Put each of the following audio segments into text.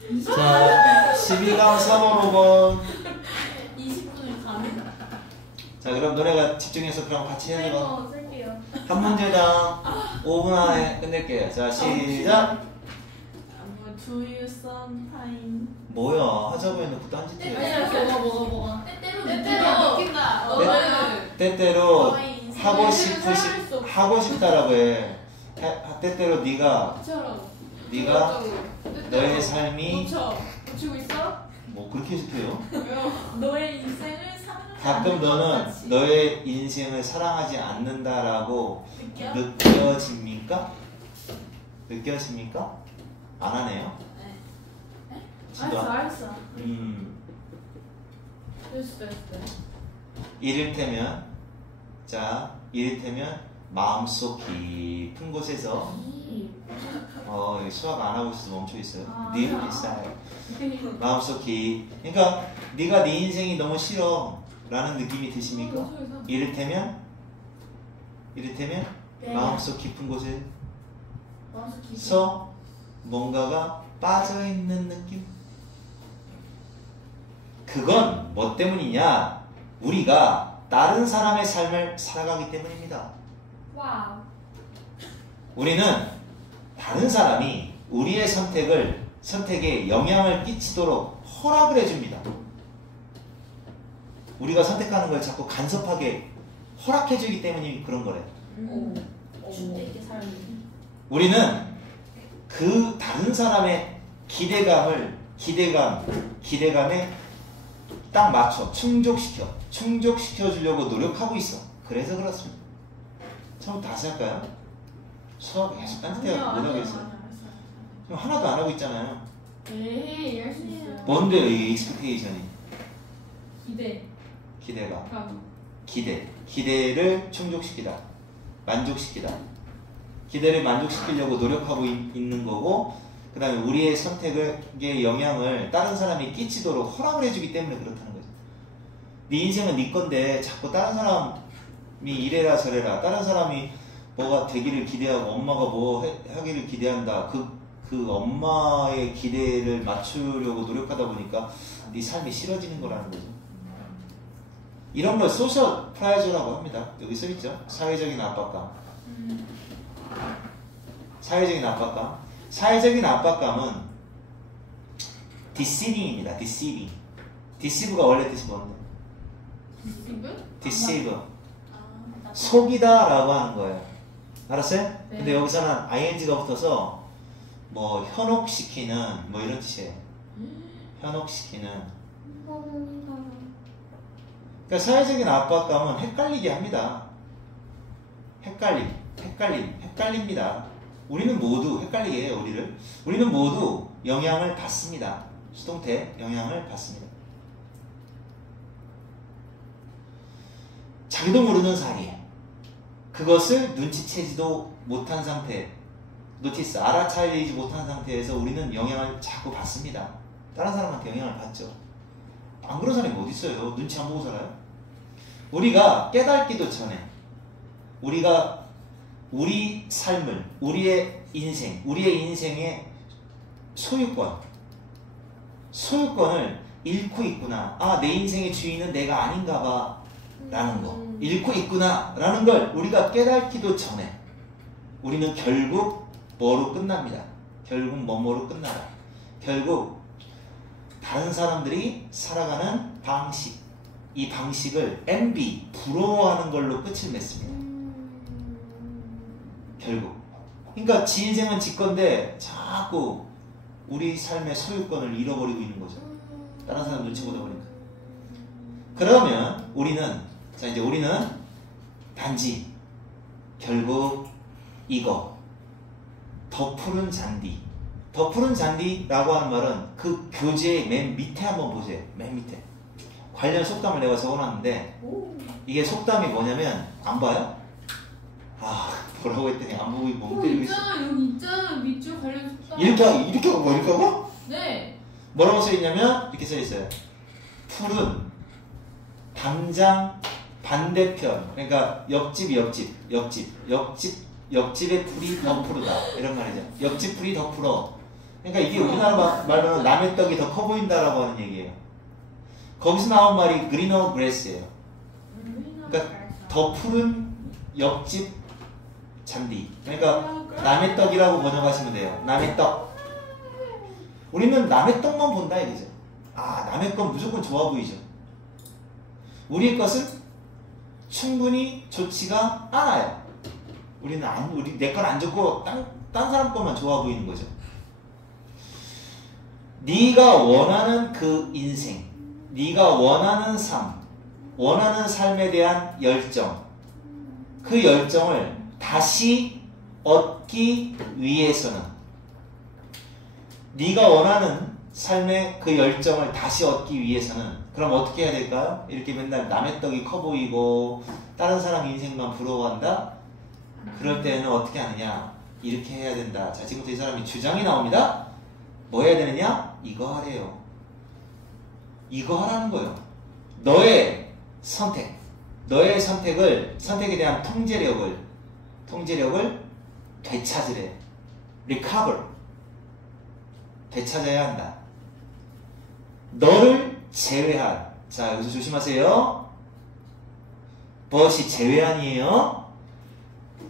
자, 12강 3번 5번. 20분을 가는. 자, 그럼 너네가 집중해서 그럼 같이 해야 되고. 쓸게요. 한 문제당 5분 안에 끝낼게요. 자, 시작. Do you sometimes? 뭐야, 하자고 해놓고 딴짓 해. 뭐가? 때때로 느낀다. 너는 때때로 너의 인생을 하고 싶다라고 해. 때때로 네가 너의 삶이 고치고 있어? 뭐 그렇게 해석해요? 너의 인생을 사랑하지 가끔 너는 같이. 너의 인생을 사랑하지 않는다라고 느껴? 느껴집니까? 느껴집니까? 안 하네요. 네. 진짜? 알았어. 됐어. 이를테면 마음속 깊은 곳에서 여기 수학 안 하고 있어서 멈춰 있어요. deep inside. 마음속 그러니까 네가 네 인생이 너무 싫어라는 느낌이 드십니까? 이를테면 네. 마음속 깊은 곳에서 뭔가가 빠져 있는 느낌. 그건 뭐 때문이냐? 우리가 다른 사람의 삶을 살아가기 때문입니다. 와우. 우리는 다른 사람이 우리의 선택에 영향을 끼치도록 허락을 해줍니다. 우리가 선택하는 걸 자꾸 간섭하게 허락해주기 때문이 그런 거래. 진짜 이렇게 살았네. 우리는 그 다른 사람의 기대감에 딱 맞춰 충족시켜 주려고 노력하고 있어. 그래서 그렇습니다. 처음 다시 할까요? 수업 계속 딴짓해서 못하겠어요. 지금 하나도 안 하고 있잖아요. 에이, 할 수 있어요. 뭔데요 이 익스펙테이션이? 기대를 충족시키다, 만족시키다. 기대를 만족시키려고 노력하고 있는 거고, 그 다음에 우리의 선택의 영향을 다른 사람이 끼치도록 허락을 해주기 때문에 그렇다는 거죠. 네 인생은 네 건데 자꾸 다른 사람이 이래라 저래라, 다른 사람이 뭐가 되기를 기대하고 엄마가 뭐 하기를 기대한다, 그 엄마의 기대를 맞추려고 노력하다 보니까 네 삶이 싫어지는 거라는 거죠. 이런 걸 소셜 프레셔라고 합니다. 여기 써있죠. 사회적인 압박감. 사회적인 압박감은 deceiving입니다. deceive가 원래 뜻이 뭔데? deceive. 속이다 라고 하는 거예요. 알았어요? 네. 근데 여기서는 ing가 붙어서 뭐 현혹시키는 뭐 이런 뜻이에요. 현혹시키는. 그러니까 사회적인 압박감은 헷갈리게 합니다. 헷갈립니다. 우리는 모두 헷갈리게 해요. 우리는 모두 영향을 받습니다. 수동태 영향을 받습니다. 자기도 모르는 사이에 그것을 눈치채지도 못한 상태, 알아차리지 못한 상태에서 우리는 영향을 자꾸 받습니다. 다른 사람한테 영향을 받죠. 안 그런 사람이 어디 있어요? 눈치 안 보고 살아요? 우리가 깨닫기도 전에 우리가 우리 삶을, 우리의 인생의 소유권을 잃고 있구나. 내 인생의 주인은 내가 아닌가 봐 라는 거, 잃고 있구나 라는 걸 우리가 깨닫기도 전에 우리는 결국 뭐로 끝납니다. 뭐로 끝나다. 결국 다른 사람들이 살아가는 방식, 이 방식을 envy, 부러워하는 걸로 끝을 맺습니다. 결국. 그러니까 지 인생은 지 건데 자꾸 우리 삶의 소유권을 잃어버리고 있는 거죠. 다른 사람 눈치 보다 보니까. 그러면 우리는 단지 결국 이거 더 푸른 잔디라고 하는 말은 그 교재의 맨 밑에 한번 보세요. 맨 밑에 관련 속담을 내가 적어놨는데, 이게 속담이 뭐냐면 안 봐요? 뭐라고 했더니 안 보고 멍 때리고 있어. 여기 있잖아. 밑줄 관련 속담. 이렇게 하고? 네. 뭐라고 써있냐면 이렇게 써있어요. 풀은 당장 반대편, 그러니까 옆집의 풀이 더 푸르다 이런 말이죠. 옆집 풀이 더 풀어. 그러니까 이게 우리나라 말로는 남의 떡이 더 커 보인다라고 하는 얘기예요. 거기서 나온 말이 greener grass예요. 그러니까 더 푸른 옆집 잔디. 그러니까 남의 떡이라고 번역하시면 돼요. 남의 떡. 우리는 남의 떡만 본다 이거죠. 아, 남의 건 무조건 좋아 보이죠. 우리의 것은 충분히 좋지가 않아요. 우리는 내 건 안 좋고 딴 사람 것만 좋아 보이는 거죠. 네가 원하는 그 인생, 네가 원하는 삶, 원하는 삶에 대한 열정, 그 열정을 다시 얻기 위해서는, 네가 원하는 삶의 그 열정을 다시 얻기 위해서는 그럼 어떻게 해야 될까요? 이렇게 맨날 남의 떡이 커 보이고 다른 사람 인생만 부러워한다? 그럴 때는 어떻게 하느냐? 이렇게 해야 된다. 자, 지금부터 이 사람이 주장이 나옵니다. 뭐 해야 되느냐? 이거 하래요. 이거 하라는 거예요. 너의 선택, 너의 선택에 대한 통제력을 되찾으래. recover. 되찾아야 한다. 너를 제외한, 자, 여기서 조심하세요. 벗이 제외한이에요.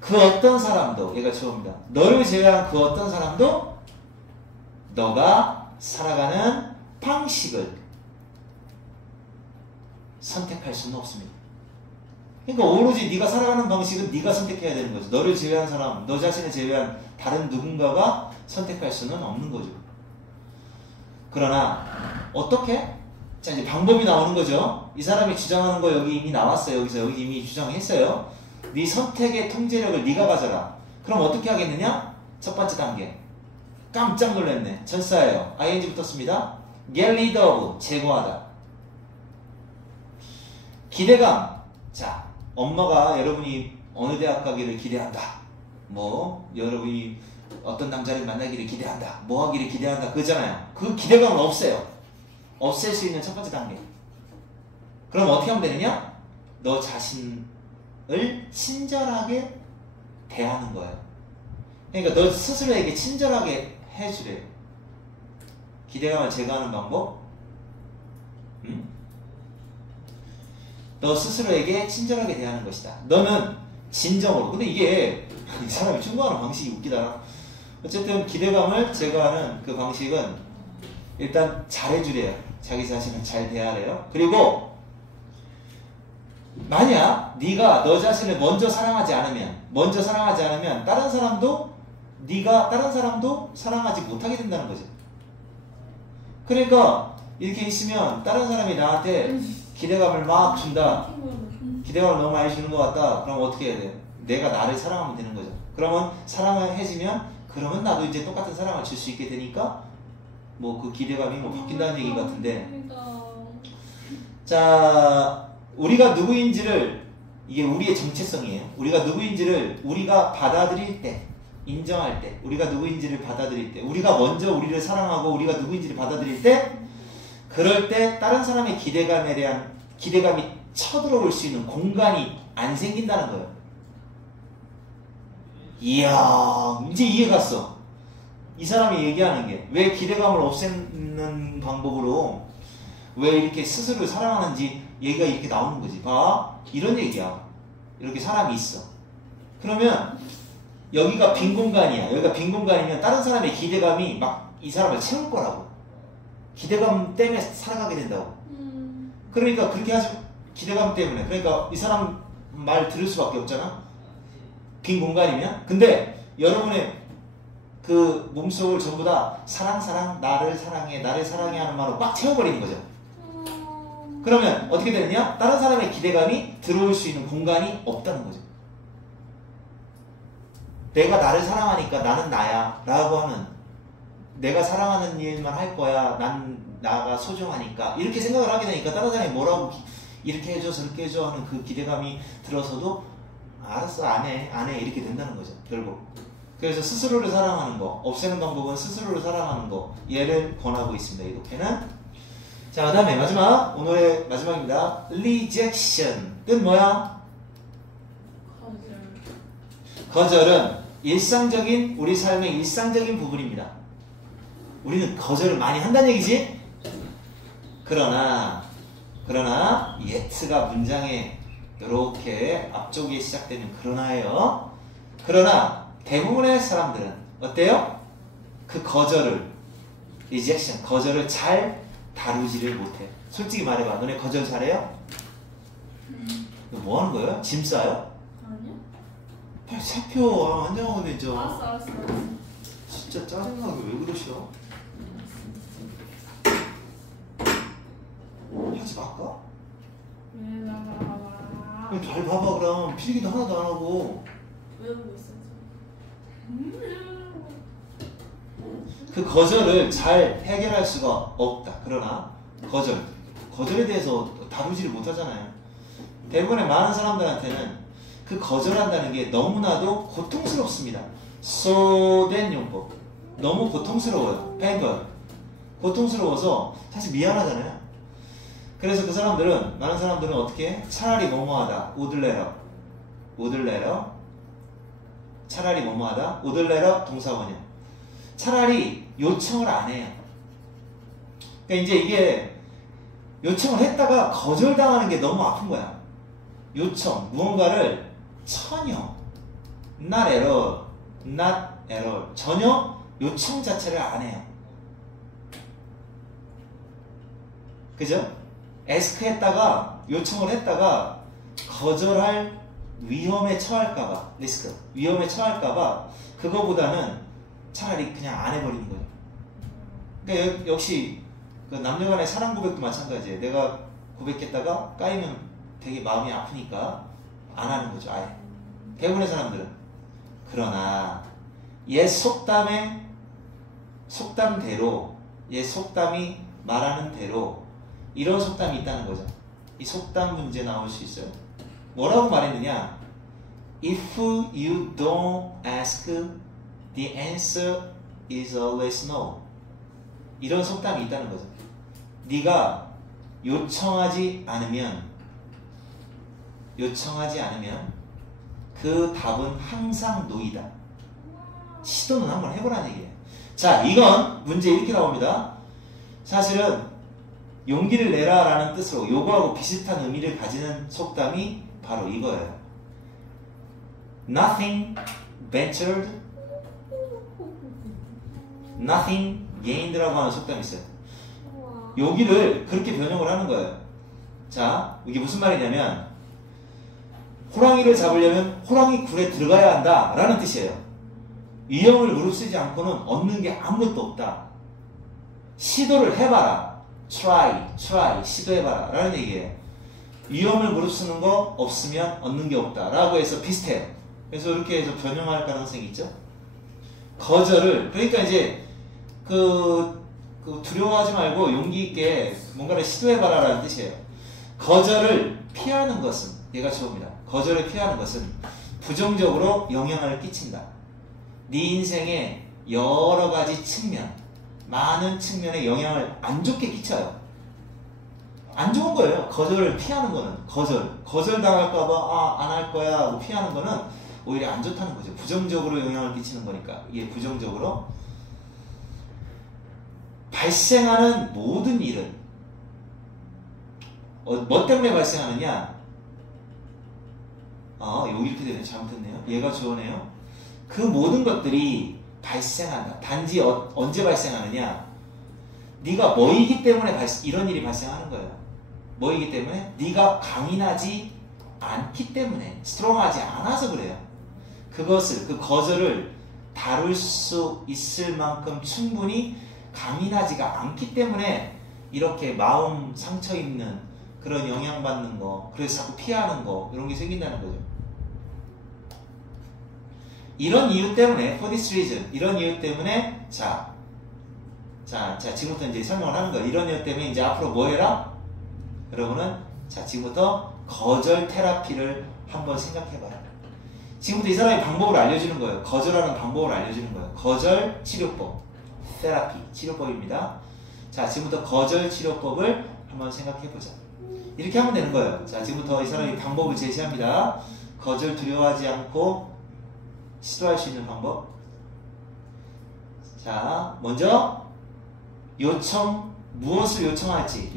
그 어떤 사람도, 얘가 주어입니다. 너를 제외한 그 어떤 사람도 너가 살아가는 방식을 선택할 수는 없습니다. 그러니까 오로지 네가 살아가는 방식은 네가 선택해야 되는 거죠. 너를 제외한 사람, 너 자신을 제외한 다른 누군가가 선택할 수는 없는 거죠. 그러나 어떻게? 자, 이제 방법이 나오는 거죠. 이 사람이 주장하는 거 여기 이미 나왔어요. 여기 이미 주장했어요. 네 선택의 통제력을 네가 가져라. 그럼 어떻게 하겠느냐? 첫 번째 단계. 깜짝 놀랐네. 전사예요. ing 붙었습니다. get rid of, 제거하다. 기대감. 자, 엄마가 여러분이 어느 대학 가기를 기대한다. 뭐 여러분이 어떤 남자를 만나기를 기대한다. 뭐 하기를 기대한다. 그잖아요. 그 기대감은 없애요. 없앨 수 있는 첫 번째 단계. 그럼 어떻게 하면 되느냐? 너 자신을 친절하게 대하는 거예요. 그러니까 너 스스로에게 친절하게 해주래요. 기대감을 제거하는 방법? 너 스스로에게 친절하게 대하는 것이다. 너는 진정으로. 근데 이게 이 사람이 충고하는 방식이 웃기다. 어쨌든 기대감을 제거하는 그 방식은 일단 잘해주래요. 자기 자신을 잘 대하래요. 그리고 만약 네가 너 자신을 먼저 사랑하지 않으면 다른 사람도 사랑하지 못하게 된다는 거죠. 그러니까 이렇게 있으면 다른 사람이 나한테 기대감을 막 준다. 기대감을 너무 많이 주는 것 같다. 그럼 어떻게 해야 돼? 내가 나를 사랑하면 되는 거죠. 그러면 사랑을 해지면 그러면 나도 이제 똑같은 사랑을 줄 수 있게 되니까 뭐 그 기대감이 뭐 바뀐다는 얘기 같은데. 자, 우리가 누구인지를, 이게 우리의 정체성이에요. 우리가 누구인지를 우리가 받아들일 때, 인정할 때, 우리가 누구인지를 받아들일 때, 우리가 먼저 우리를 사랑하고 우리가 누구인지를 받아들일 때, 그럴 때 다른 사람의 기대감에 대한 기대감이 쳐들어올 수 있는 공간이 안 생긴다는 거예요. 이야, 이제 이해갔어. 이 사람이 얘기하는 게 왜 기대감을 없애는 방법으로 왜 이렇게 스스로를 사랑하는지 얘기가 이렇게 나오는 거지. 봐, 이런 얘기야. 이렇게 사람이 있어. 그러면 여기가 빈 공간이야. 여기가 빈 공간이면 다른 사람의 기대감이 막 이 사람을 채울 거라고. 기대감 때문에 살아가게 된다고. 그러니까 그렇게 하지. 기대감 때문에. 그러니까 이 사람 말 들을 수밖에 없잖아. 빈 공간이면. 근데 여러분의 그 몸속을 전부 다 사랑, 나를 사랑해 하는 말로 꽉 채워버리는 거죠. 그러면 어떻게 되느냐? 다른 사람의 기대감이 들어올 수 있는 공간이 없다는 거죠. 내가 나를 사랑하니까 나는 나야 라고 하는, 내가 사랑하는 일만 할 거야, 나가 소중하니까, 이렇게 생각을 하게 되니까 다른 사람이 뭐라고 이렇게 해줘 저렇게 해줘 하는 그 기대감이 들어서도 알았어, 안 해 이렇게 된다는 거죠, 결국. 그래서 스스로를 사랑하는 거, 없애는 방법은 스스로를 사랑하는 거, 얘를 권하고 있습니다, 이 독해는. 자, 그 다음에 마지막, 오늘의 마지막입니다. rejection. 뜻 뭐야? 거절은 우리 삶의 일상적인 부분입니다. 우리는 거절을 많이 한다는 얘기지? 그러나 yet가 문장에 이렇게 앞쪽에 시작되는 그러나예요. 그러나 대부분의 사람들은 어때요? 그 거절을 rejection, 거절을 잘 다루지를 못해. 솔직히 말해봐. 너네 거절 잘해요? 너 뭐 하는 거예요? 짐 싸요? 아니요? 빨리 살펴. 안정하고 되죠. 알았어. 진짜 짜증나게 왜 그러셔? 하지 말까? 왜 나가? 그럼 잘 봐봐. 그럼 필기도 하나도 안 하고 외우고 있어. 그 거절을 잘 해결할 수가 없다. 그러나 거절에 대해서 다루지를 못하잖아요. 대부분의 많은 사람들한테는 그 거절한다는 게 너무나도 고통스럽습니다. 소된 용법. 너무 고통스러워요. painful. 고통스러워서 사실 미안하잖아요. 그래서 많은 사람들은 어떻게 해? 차라리 뭐뭐하다. would rather. 차라리 뭐뭐하다. would rather 동사원이요. 차라리 요청을 안 해요. 그러니까 이제 이게 요청을 했다가 거절당하는 게 너무 아픈 거야. 요청, 무언가를 전혀 not at all 전혀 요청 자체를 안 해요. 그죠? ask 했다가 요청을 했다가 거절할 위험에 처할까봐 리스크, 위험에 처할까봐 그거보다는 차라리 그냥 안 해버리는 거예요. 그러니까 역시 그 남녀간의 사랑 고백도 마찬가지예요. 내가 고백했다가 까이면 되게 마음이 아프니까 안 하는 거죠. 아예 대부분의 사람들은. 그러나 옛 속담대로 옛 속담이 말하는 대로 이런 속담이 있다는 거죠. 이 속담 문제 나올 수 있어요. 뭐라고 말했느냐? If you don't ask, the answer is always no. 이런 속담이 있다는 거죠. 네가 요청하지 않으면 그 답은 항상 노이다. 시도는 한번 해보라는 얘기예요. 자, 이건 문제 이렇게 나옵니다. 사실은 용기를 내라 라는 뜻으로 요거하고 비슷한 의미를 가지는 속담이 바로 이거예요. Nothing ventured, nothing gained라고 하는 속담이 있어요. 여기를 그렇게 변형을 하는 거예요. 자, 이게 무슨 말이냐면 호랑이를 잡으려면 호랑이 굴에 들어가야 한다 라는 뜻이에요. 위험을 무릅쓰지 않고는 얻는 게 아무것도 없다. 시도를 해봐라. try, 시도해봐라 라는 얘기예요. 위험을 무릅쓰는 거 없으면 얻는 게 없다 라고 해서 비슷해요. 그래서 이렇게 해서 변형할 가능성이 있죠. 거절을, 그러니까 이제 그 두려워하지 말고 용기 있게 뭔가를 시도해봐라 라는 뜻이에요. 거절을 피하는 것은, 얘가 좋습니다. 거절을 피하는 것은 부정적으로 영향을 끼친다. 네 인생의 여러 가지 측면, 많은 측면에 영향을 안 좋게 끼쳐요. 안 좋은 거예요. 거절을 피하는 거는. 거절 당할까봐 안 할 거야 하고 피하는 거는 오히려 안 좋다는 거죠. 부정적으로 영향을 끼치는 거니까. 이게 부정적으로 발생하는 모든 일은 뭐 때문에 발생하느냐? 여기 이렇게 되네. 잘못했네요. 얘가 주어네요. 그 모든 것들이 발생한다. 단지 언제 발생하느냐? 네가 뭐이기 때문에 이런 일이 발생하는 거예요. 뭐이기 때문에? 네가 강인하지 않기 때문에, 스트롱하지 않아서 그래요. 그 거절을 다룰 수 있을 만큼 충분히 강인하지가 않기 때문에 이렇게 마음 상처 입는 그런 영향받는 거, 그래서 자꾸 피하는 거, 이런 게 생긴다는 거죠. 이런 이유 때문에, for this reason, 이런 이유 때문에, 자, 지금부터 이제 설명을 하는 거예요. 이런 이유 때문에 이제 앞으로 뭐 해라? 여러분은, 자, 지금부터 거절 테라피를 한번 생각해봐요. 지금부터 이 사람이 방법을 알려주는 거예요. 거절하는 방법을 알려주는 거예요. 거절 치료법, 테라피, 치료법입니다. 자, 지금부터 거절 치료법을 한번 생각해보자. 이렇게 하면 되는 거예요. 자, 지금부터 이 사람이 방법을 제시합니다. 거절 두려워하지 않고 시도할 수 있는 방법. 자, 먼저 무엇을 요청할지,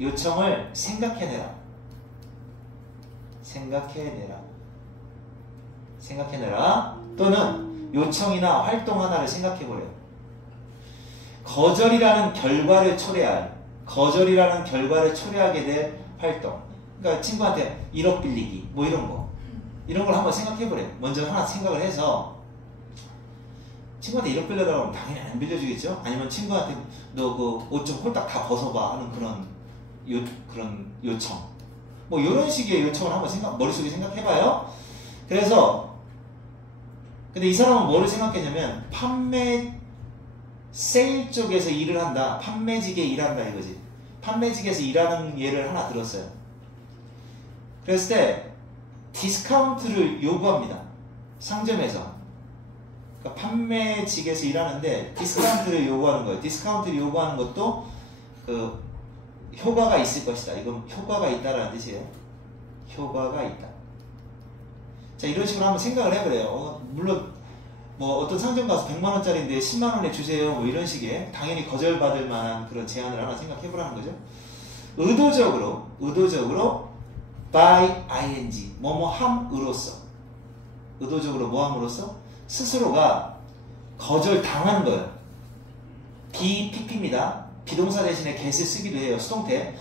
요청을 생각해내라. 또는 요청이나 활동 하나를 생각해보래요. 거절이라는 결과를 초래하게 될 활동. 그러니까 친구한테 1억 빌리기, 뭐 이런 걸 한번 생각해보래요. 먼저 하나 생각을 해서 친구한테 1억 빌려달라고 하면 당연히 안 빌려주겠죠? 아니면 친구한테 너 그 옷 좀 홀딱 다 벗어봐 하는 그런 요청. 뭐 이런 식의 요청을 한번 머릿속에 생각해봐요. 그래서 근데 이 사람은 뭐를 생각했냐면 세일 쪽에서 일을 한다. 판매직에 일한다 이거지. 판매직에서 일하는 예를 하나 들었어요. 그랬을 때 디스카운트를 요구합니다. 상점에서. 그러니까 판매직에서 일하는데 디스카운트를 요구하는 거예요. 디스카운트를 요구하는 것도 그 효과가 있을 것이다. 이건 효과가 있다라는 뜻이에요. 효과가 있다. 자, 이런 식으로 한번 생각을 해보래요. 물론 뭐 어떤 상점 가서 100만원짜리인데 10만원에 주세요. 뭐 이런 식의 당연히 거절받을 만한 그런 제안을 하나 생각해보라는 거죠. 의도적으로 by ing 뭐뭐함으로써 의도적으로 뭐함으로써 스스로가 거절당하는 거예요. BPP입니다. 비동사 대신에 get을 쓰기도 해요. 수동태.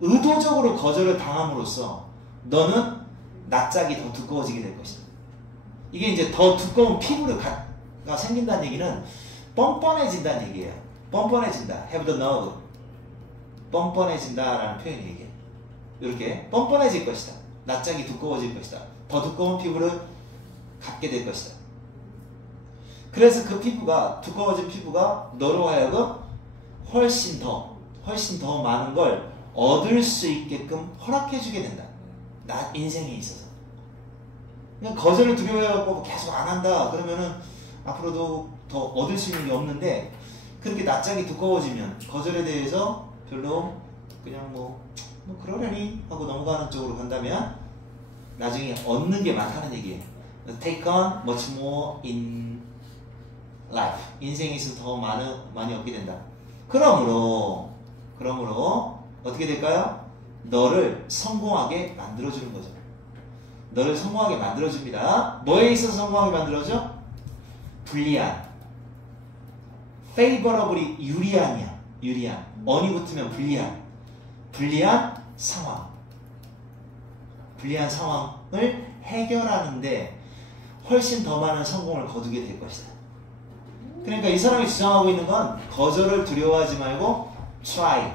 의도적으로 거절을 당함으로써 너는 낯짝이 더 두꺼워지게 될 것이다. 이게 이제 더 두꺼운 피부가 생긴다는 얘기는 뻔뻔해진다는 얘기예요. 뻔뻔해진다. have the nerve. 뻔뻔해진다라는 표현이 얘기해요. 이렇게 뻔뻔해질 것이다. 낯짝이 두꺼워질 것이다. 더 두꺼운 피부를 갖게 될 것이다. 그래서 그 두꺼워진 피부가 너로 하여금 훨씬 더 많은 걸 얻을 수 있게끔 허락해주게 된다. 나 인생에 있어서. 그냥 거절을 두려워해갖고 계속 안 한다. 그러면은 앞으로도 더 얻을 수 있는 게 없는데 그렇게 낯짝이 두꺼워지면 거절에 대해서 별로 그냥 뭐 그러려니 하고 넘어가는 쪽으로 간다면 나중에 얻는 게 많다는 얘기예요. Take on much more in life. 인생에 있어서 더 많이 얻게 된다. 그러므로 어떻게 될까요? 너를 성공하게 만들어주는 거죠. 너를 성공하게 만들어줍니다. 뭐에 있어서 성공하게 만들어줘? 불리한. favorably 유리한. on이 붙으면 불리한 상황. 불리한 상황을 해결하는데 훨씬 더 많은 성공을 거두게 될 것이다. 그러니까 이 사람이 주장하고 있는 건 거절을 두려워하지 말고 try.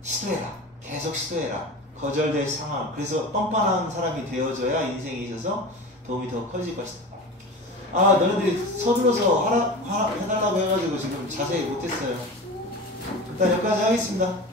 시도해라. 계속 시도해라. 거절될 상황. 그래서 뻔뻔한 사람이 되어줘야 인생에 있어서 도움이 더 커질 것이다. 너네들이 서둘러서 해달라고 해가지고 지금 자세히 못했어요. 일단 여기까지 하겠습니다.